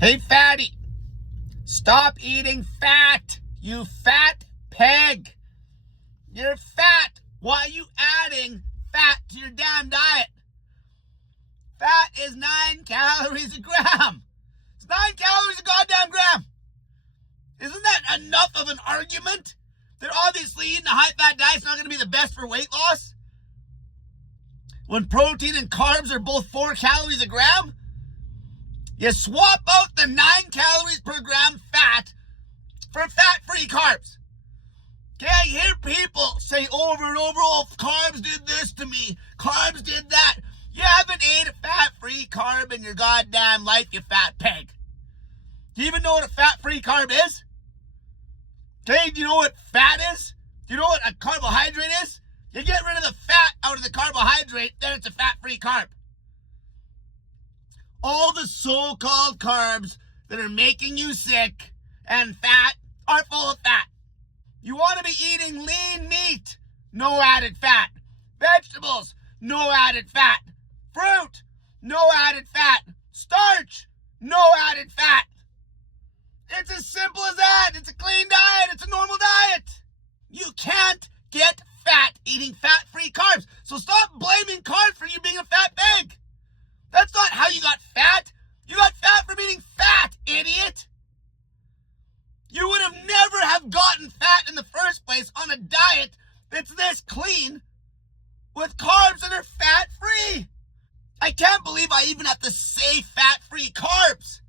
Hey, fatty, stop eating fat, you fat pig. You're fat. Why are you adding fat to your damn diet? Fat is 9 calories a gram. It's 9 calories a goddamn gram. Isn't that enough of an argument that obviously eating a high-fat diet is not going to be the best for weight loss? When protein and carbs are both 4 calories a gram? You swap out the 9 calories per gram fat for fat-free carbs. Okay, I hear people say over and over, oh, carbs did this to me. Carbs did that. You haven't ate a fat-free carb in your goddamn life, you fat pig. Do you even know what a fat-free carb is? Okay, do you know what fat is? Do you know what a carbohydrate is? You get rid of the fat out of the carbohydrate, then it's a fat-free carb. All the so-called carbs that are making you sick and fat are full of fat. You want to be eating lean meat, no added fat. Vegetables, no added fat. Fruit, no added fat. Starch, no added fat. It's as simple as that. It's a clean diet. It's a normal diet. You can't get fat eating fat-free carbs. So stop blaming carbs for you being a fat pig. That's not how you got fat. You got fat from eating fat, idiot. You would have never have gotten fat in the first place on a diet that's this clean with carbs that are fat-free. I can't believe I even have to say fat-free carbs.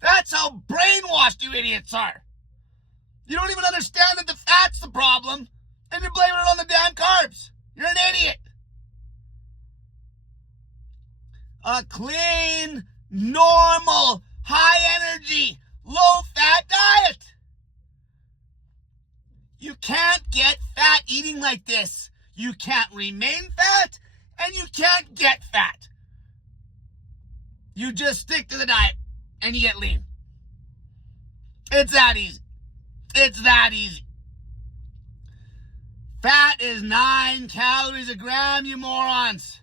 That's how brainwashed you idiots are. You don't even understand that the fat's the problem, and you're blaming it on the damn carbs. You're an idiot. A clean, normal, high-energy, low-fat diet. You can't get fat eating like this. You can't remain fat, and you can't get fat. You just stick to the diet, and you get lean. It's that easy. It's that easy. Fat is 9 calories a gram, you morons.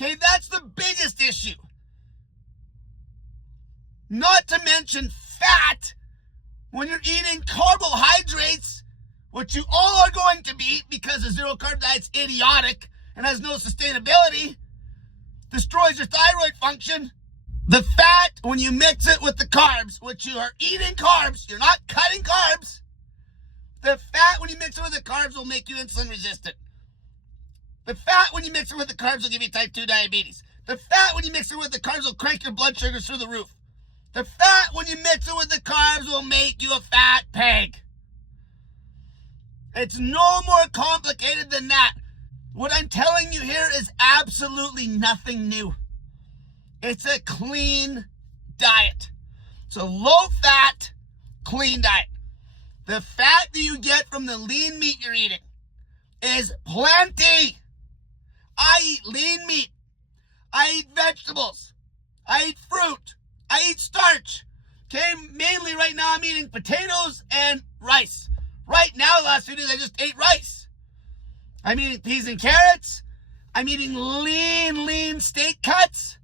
Okay, that's the biggest issue. Not to mention fat when you're eating carbohydrates, which you all are going to be because the zero-carb diet's idiotic and has no sustainability, destroys your thyroid function. The fat, when you mix it with the carbs, which you are eating carbs, you're not cutting carbs, the fat, when you mix it with the carbs, will make you insulin resistant. The fat, when you mix it with the carbs, will give you type 2 diabetes. The fat, when you mix it with the carbs, will crank your blood sugars through the roof. The fat, when you mix it with the carbs, will make you a fat pig. It's no more complicated than that. What I'm telling you here is absolutely nothing new. It's a clean diet. It's a low-fat, clean diet. The fat that you get from the lean meat you're eating is plenty. I eat lean meat. I eat vegetables. I eat fruit. I eat starch. Okay, mainly right now I'm eating potatoes and rice. Right now, the last few days I just ate rice. I'm eating peas and carrots. I'm eating lean steak cuts.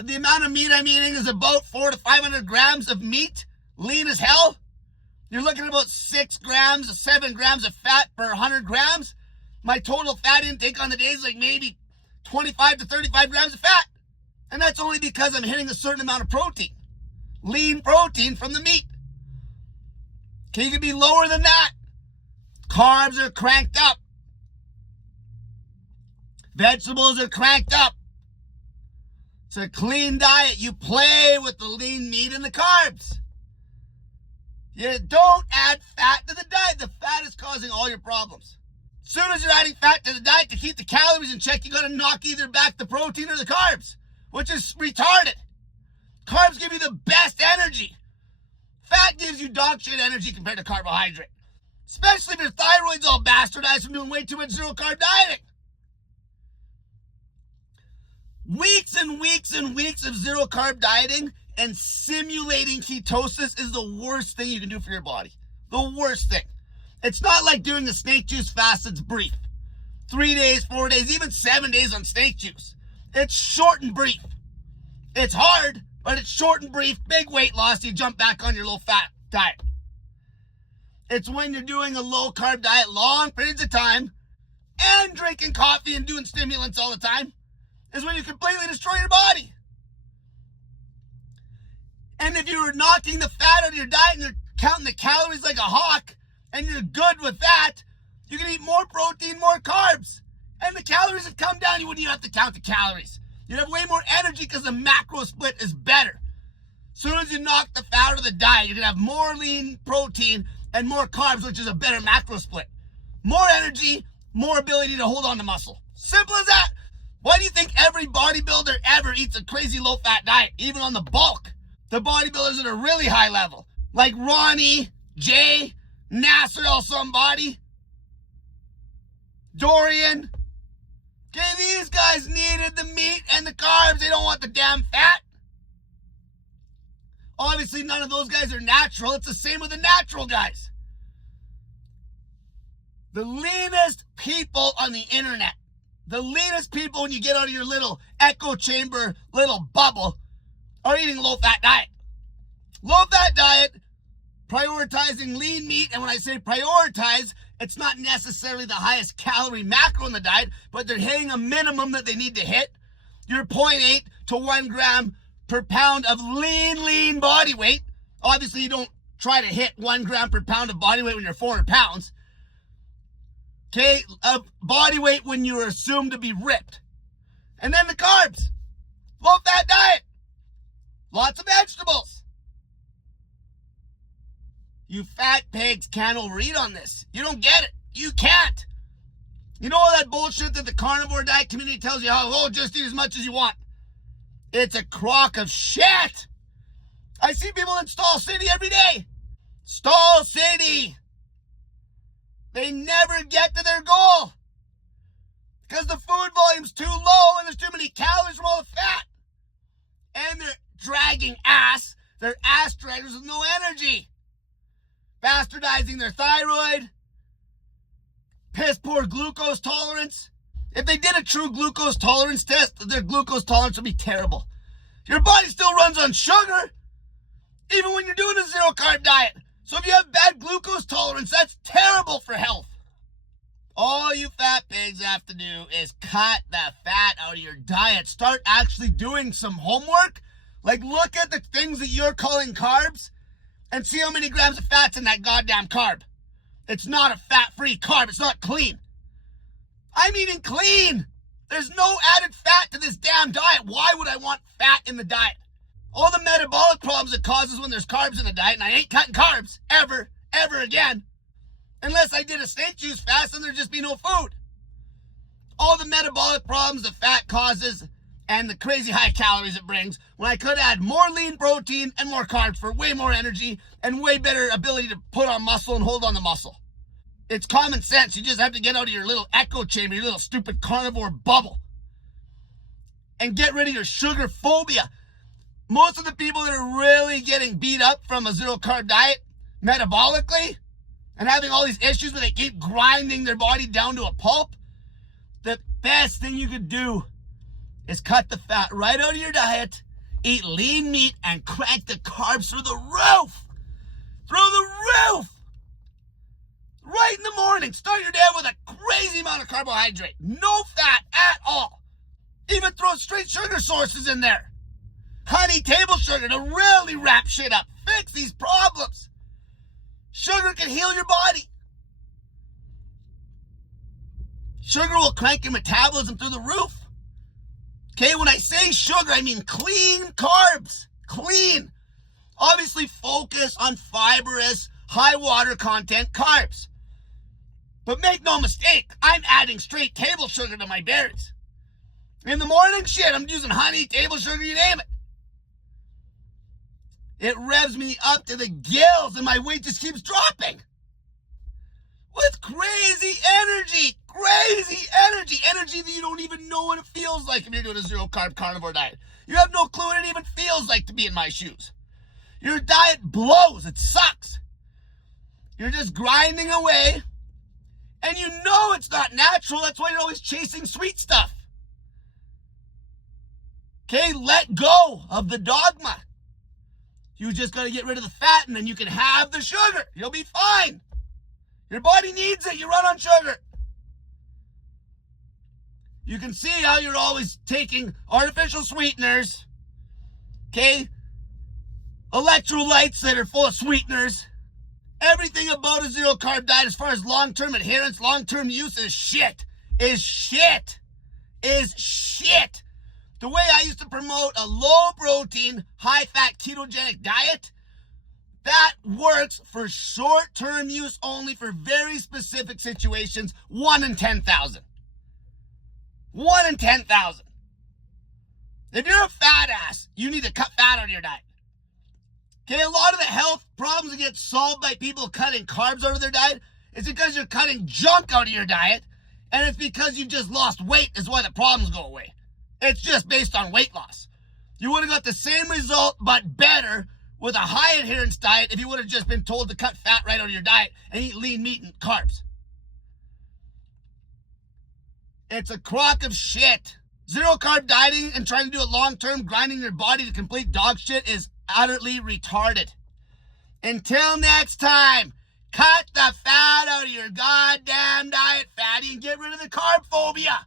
The amount of meat I'm eating is about 400 to 500 grams of meat, lean as hell. You're looking at about 6 grams to 7 grams of fat per 100 grams. My total fat intake on the day is like maybe 25 to 35 grams of fat. And that's only because I'm hitting a certain amount of protein. Lean protein from the meat. Okay, you can be lower than that. Carbs are cranked up. Vegetables are cranked up. It's a clean diet. You play with the lean meat and the carbs. You don't add fat to the diet. The fat is causing all your problems. As soon as you're adding fat to the diet to keep the calories in check, you got to knock either back the protein or the carbs, which is retarded. Carbs give you the best energy. Fat gives you dog shit energy compared to carbohydrate. Especially if your thyroid's all bastardized from doing way too much zero-carb dieting. Weeks and weeks and weeks of zero-carb dieting and simulating ketosis is the worst thing you can do for your body. The worst thing. It's not like doing the snake juice fast that's brief. 3 days, 4 days, even 7 days on snake juice. It's short and brief. It's hard, but it's short and brief. Big weight loss, you jump back on your low-fat diet. It's when you're doing a low-carb diet long periods of time and drinking coffee and doing stimulants all the time is when you completely destroy your body. And if you were knocking the fat out of your diet and you're counting the calories like a hawk and you're good with that, you can eat more protein, more carbs. And the calories would come down. You wouldn't even have to count the calories. You'd have way more energy because the macro split is better. As soon as you knock the fat out of the diet, you're going to have more lean protein and more carbs, which is a better macro split. More energy, more ability to hold on to muscle. Simple as that. Why do you think every bodybuilder ever eats a crazy low-fat diet, even on the bulk? The bodybuilders that are really high level, like Ronnie, Jay, Nasser somebody, Dorian. Okay, these guys needed the meat and the carbs. They don't want the damn fat. Obviously, none of those guys are natural. It's the same with the natural guys. The leanest people on the internet, the leanest people when you get out of your little echo chamber, little bubble, are eating low-fat diet. Low-fat diet, prioritizing lean meat, and when I say prioritize, it's not necessarily the highest calorie macro in the diet, but they're hitting a minimum that they need to hit. Your 0.8 to 1 gram per pound of lean body weight. Obviously, you don't try to hit 1 gram per pound of body weight when you're 400 pounds. Okay, body weight when you are assumed to be ripped. And then the carbs. Low-fat diet. Lots of vegetables. You fat pigs can't overeat on this. You don't get it. You can't. You know all that bullshit that the carnivore diet community tells you, just eat as much as you want. It's a crock of shit. I see people in Stall City every day. Stall City. They never get to their goal because the food volume's too low and there's too many calories from all the fat. And they're dragging ass. They're ass draggers with no energy. Bastardizing their thyroid. Piss poor glucose tolerance. If they did a true glucose tolerance test, their glucose tolerance would be terrible. Your body still runs on sugar, even when you're doing a zero-carb diet. So if you have bad glucose tolerance, that's terrible for health. All you fat pigs have to do is cut the fat out of your diet. Start actually doing some homework. Like, look at the things that you're calling carbs and see how many grams of fat's in that goddamn carb. It's not a fat-free carb. It's not clean. I'm eating clean. There's no added fat to this damn diet. Why would I want fat in the diet? All the metabolic problems it causes when there's carbs in the diet, and I ain't cutting carbs ever again. Unless I did a snake juice fast and there'd just be no food. All the metabolic problems the fat causes and the crazy high calories it brings when I could add more lean protein and more carbs for way more energy and way better ability to put on muscle and hold on the muscle. It's common sense. You just have to get out of your little echo chamber, your little stupid carnivore bubble, and get rid of your sugar phobia. Most of the people that are really getting beat up from a zero-carb diet metabolically and having all these issues where they keep grinding their body down to a pulp, the best thing you could do is cut the fat right out of your diet, eat lean meat, and crank the carbs through the roof. Through the roof! Right in the morning, start your day with a crazy amount of carbohydrate. No fat at all. Even throw straight sugar sources in there. Honey, table sugar to really wrap shit up. Fix these problems. Sugar can heal your body. Sugar will crank your metabolism through the roof. Okay, when I say sugar, I mean clean carbs. Clean. Obviously, focus on fibrous, high water content carbs. But make no mistake, I'm adding straight table sugar to my berries. In the morning, shit, I'm using honey, table sugar, you name it. It revs me up to the gills and my weight just keeps dropping. With crazy energy energy that you don't even know what it feels like if you're doing a zero-carb carnivore diet. You have no clue what it even feels like to be in my shoes. Your diet blows. It sucks. You're just grinding away, and you know it's not natural. That's why you're always chasing sweet stuff. Okay, let go of the dogma. You just got to get rid of the fat and then you can have the sugar. You'll be fine. Your body needs it. You run on sugar. You can see how you're always taking artificial sweeteners. Okay? Electrolytes that are full of sweeteners. Everything about a zero carb diet as far as long-term adherence, long-term use is shit. Is shit. Is shit. The way I used to promote a low-protein, high-fat ketogenic diet, that works for short-term use only for very specific situations. 1 in 10,000. 1 in 10,000. If you're a fat ass, you need to cut fat out of your diet. Okay, a lot of the health problems that get solved by people cutting carbs out of their diet is because you're cutting junk out of your diet, and it's because you just lost weight is why the problems go away. It's just based on weight loss. You would have got the same result, but better, with a high adherence diet if you would have just been told to cut fat right out of your diet and eat lean meat and carbs. It's a crock of shit. Zero carb dieting and trying to do it long term, grinding your body to complete dog shit is utterly retarded. Until next time, cut the fat out of your goddamn diet, fatty, and get rid of the carb phobia.